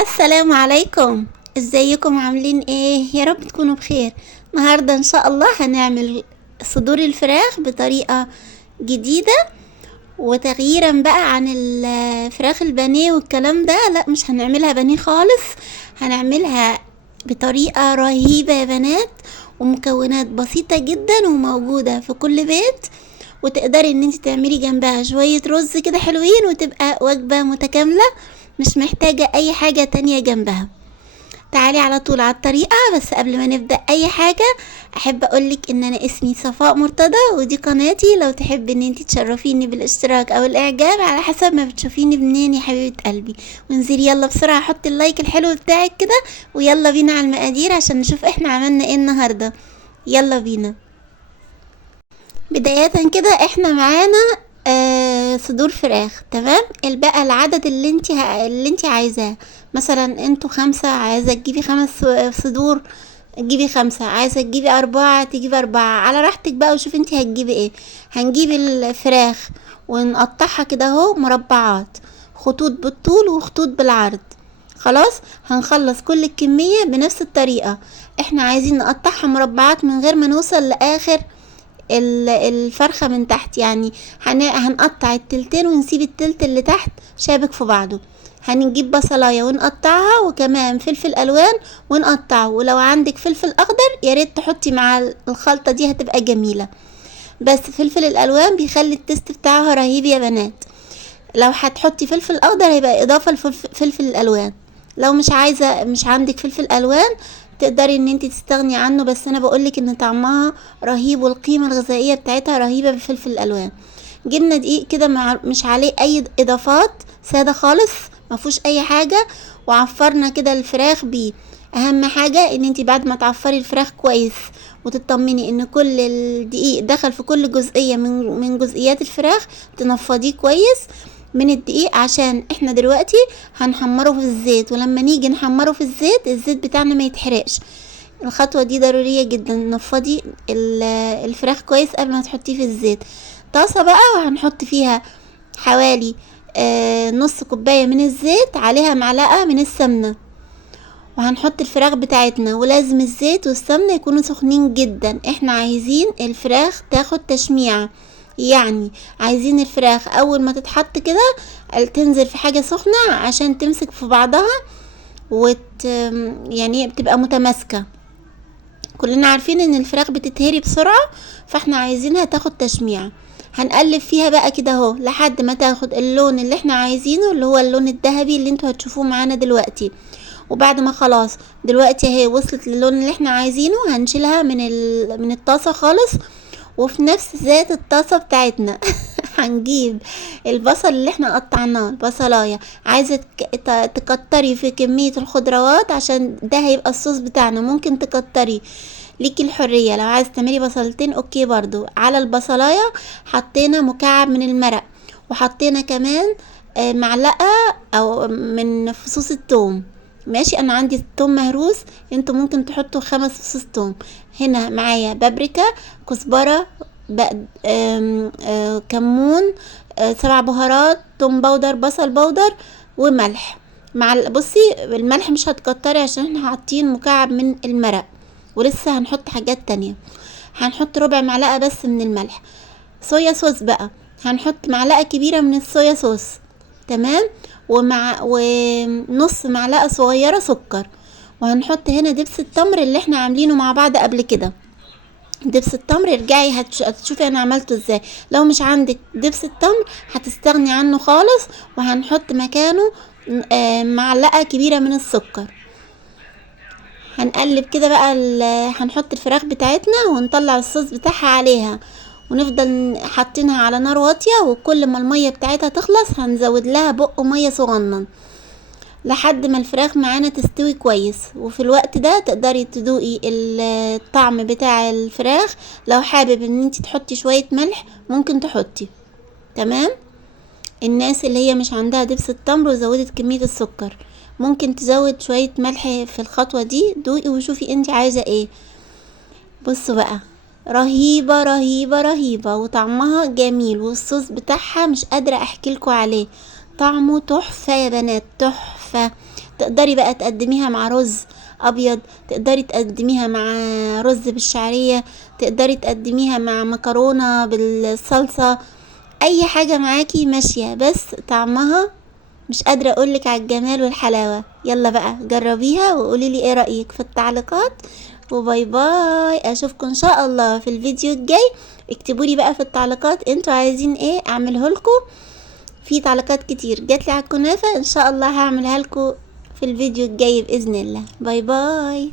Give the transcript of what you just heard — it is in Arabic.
السلام عليكم. ازيكم؟ عاملين ايه؟ يا رب تكونوا بخير. النهارده ان شاء الله هنعمل صدور الفراخ بطريقة جديدة وتغييرا بقى عن الفراخ البانيه والكلام ده. لا، مش هنعملها بانيه خالص، هنعملها بطريقة رهيبة يا بنات، ومكونات بسيطة جدا وموجودة في كل بيت، وتقدري ان انت تعملي جنبها شوية رز كده حلوين وتبقى وجبة متكاملة، مش محتاجة اي حاجة تانية جنبها. تعالي على طول على الطريقة. بس قبل ما نبدأ اي حاجة احب اقولك ان انا اسمي صفاء مرتضى، ودي قناتي. لو تحب ان انت تشرفيني بالاشتراك او الاعجاب على حسب ما بتشوفيني منين يا حبيبة قلبي. وانزلي يلا بسرعة حطي اللايك الحلو بتاعك كده، ويلا بينا على المقادير عشان نشوف احنا عملنا ايه النهاردة. يلا بينا. بداية كده احنا معانا صدور فراخ. تمام، البقى العدد اللي انت عايزاه. مثلا انتوا 5، عايزة تجيبي 5 صدور تجيبي 5، عايزة تجيبي 4 تجيبي 4، على راحتك بقى. وشوفي انت هتجيبي ايه. هنجيب الفراخ ونقطعها كده اهو مربعات، خطوط بالطول وخطوط بالعرض. خلاص، هنخلص كل الكمية بنفس الطريقة. احنا عايزين نقطعها مربعات من غير ما نوصل لآخر الفرخة من تحت. يعني هنقطع التلتين ونسيب التلت اللي تحت شابك في بعضه. هنجيب بصلاية ونقطعها، وكمان فلفل الوان ونقطعه، ولو عندك فلفل اخضر يا ريت تحطي مع الخلطة دي هتبقى جميلة. بس فلفل الالوان بيخلي التست بتاعها رهيب يا بنات. لو هتحطي فلفل اخضر هيبقى اضافة لفلفل الالوان. لو مش عندك فلفل الوان تقدري ان انت تستغني عنه، بس انا بقولك ان طعمها رهيب والقيمة الغذائية بتاعتها رهيبة بفلفل الالوان. جبنا دقيق كده مش عليه اي اضافات، سادة خالص مفيهوش اي حاجة، وعفرنا كده الفراخ بيه. اهم حاجة ان انت بعد ما تعفري الفراخ كويس وتطمني ان كل الدقيق دخل في كل جزئية من جزئيات الفراخ، تنفضيه كويس من الدقيق، عشان احنا دلوقتي هنحمره في الزيت. ولما نيجي نحمره في الزيت بتاعنا ما يتحرقش. الخطوة دي ضرورية جدا. نفضي الفراخ كويس قبل ما تحطيه في الزيت. طاسة بقى وهنحط فيها حوالي نص كوباية من الزيت، عليها معلقة من السمنة، وهنحط الفراخ بتاعتنا. ولازم الزيت والسمنة يكونوا سخنين جدا. احنا عايزين الفراخ تاخد تشميعة، يعني عايزين الفراخ اول ما تتحط كده تنزل في حاجة سخنة عشان تمسك في بعضها يعني بتبقى متماسكة. كلنا عارفين ان الفراخ بتتهري بسرعة، فاحنا عايزينها تاخد تشميعة. هنقلب فيها بقى كده اهو لحد ما تاخد اللون اللي احنا عايزينه، اللي هو اللون الذهبي اللي انتوا هتشوفوه معانا دلوقتي. وبعد ما خلاص دلوقتي اهي وصلت للون اللي احنا عايزينه، هنشيلها من الطاسة خالص. وفي نفس ذات الطاسة بتاعتنا هنجيب البصل اللي احنا قطعناه، البصلاية. عايزة تكتري في كمية الخضروات عشان ده هيبقى الصوص بتاعنا، ممكن تكتري، ليكي الحرية. لو عايز تعملي بصلتين اوكي برضو. على البصلاية حطينا مكعب من المرق، وحطينا كمان معلقة او من فصوص الثوم. ماشي، انا عندي الثوم مهروس، انتوا ممكن تحطوا 5 فصوص ثوم. هنا معايا بابريكا، كزبرة، كمون، 7 بهارات، توم باودر، بصل باودر، وملح. بصي الملح مش هتكتري عشان احنا حاطين مكعب من المرق، ولسه هنحط حاجات تانية. هنحط ربع معلقة بس من الملح. صويا صوص بقى هنحط معلقة كبيرة من الصويا صوص. تمام، ونص معلقة صغيرة سكر. وهنحط هنا دبس التمر اللي احنا عاملينه مع بعض قبل كده. دبس التمر ارجعي هتشوفي انا عملته ازاي. لو مش عندك دبس التمر هتستغني عنه خالص، وهنحط مكانه معلقة كبيرة من السكر. هنقلب كده بقى هنحط الفراخ بتاعتنا ونطلع الصوص بتاعها عليها، ونفضل حاطينها على نار واطية. وكل ما المية بتاعتها تخلص هنزود لها بق مية صغنن لحد ما الفراخ معانا تستوي كويس. وفي الوقت ده تقدري تدوقي الطعم بتاع الفراخ. لو حابب ان انت تحطي شوية ملح ممكن تحطي. تمام، الناس اللي هي مش عندها دبس التمر وزودت كمية السكر ممكن تزود شوية ملح في الخطوة دي. دوقي وشوفي انت عايزة ايه. بصوا بقى، رهيبة رهيبة رهيبة، وطعمها جميل، والصوص بتاعها مش قادرة احكي لكم عليه. طعمه تحفة يا بنات، تحفة. تقدري بقى تقدميها مع رز ابيض، تقدري تقدميها مع رز بالشعرية، تقدري تقدميها مع مكرونة بالصلصة، اي حاجة معاكي ماشية، بس طعمها مش قادرة اقولك على الجمال والحلاوة. يلا بقى جربيها وقوليلي ايه رأيك في التعليقات. وباي باي، اشوفكم ان شاء الله في الفيديو الجاي. اكتبولي بقى في التعليقات انتوا عايزين ايه اعمله لكم. في تعليقات كتير جاتلي على الكنافة، ان شاء الله هعملها لكم في الفيديو الجاي بإذن الله. باي باي.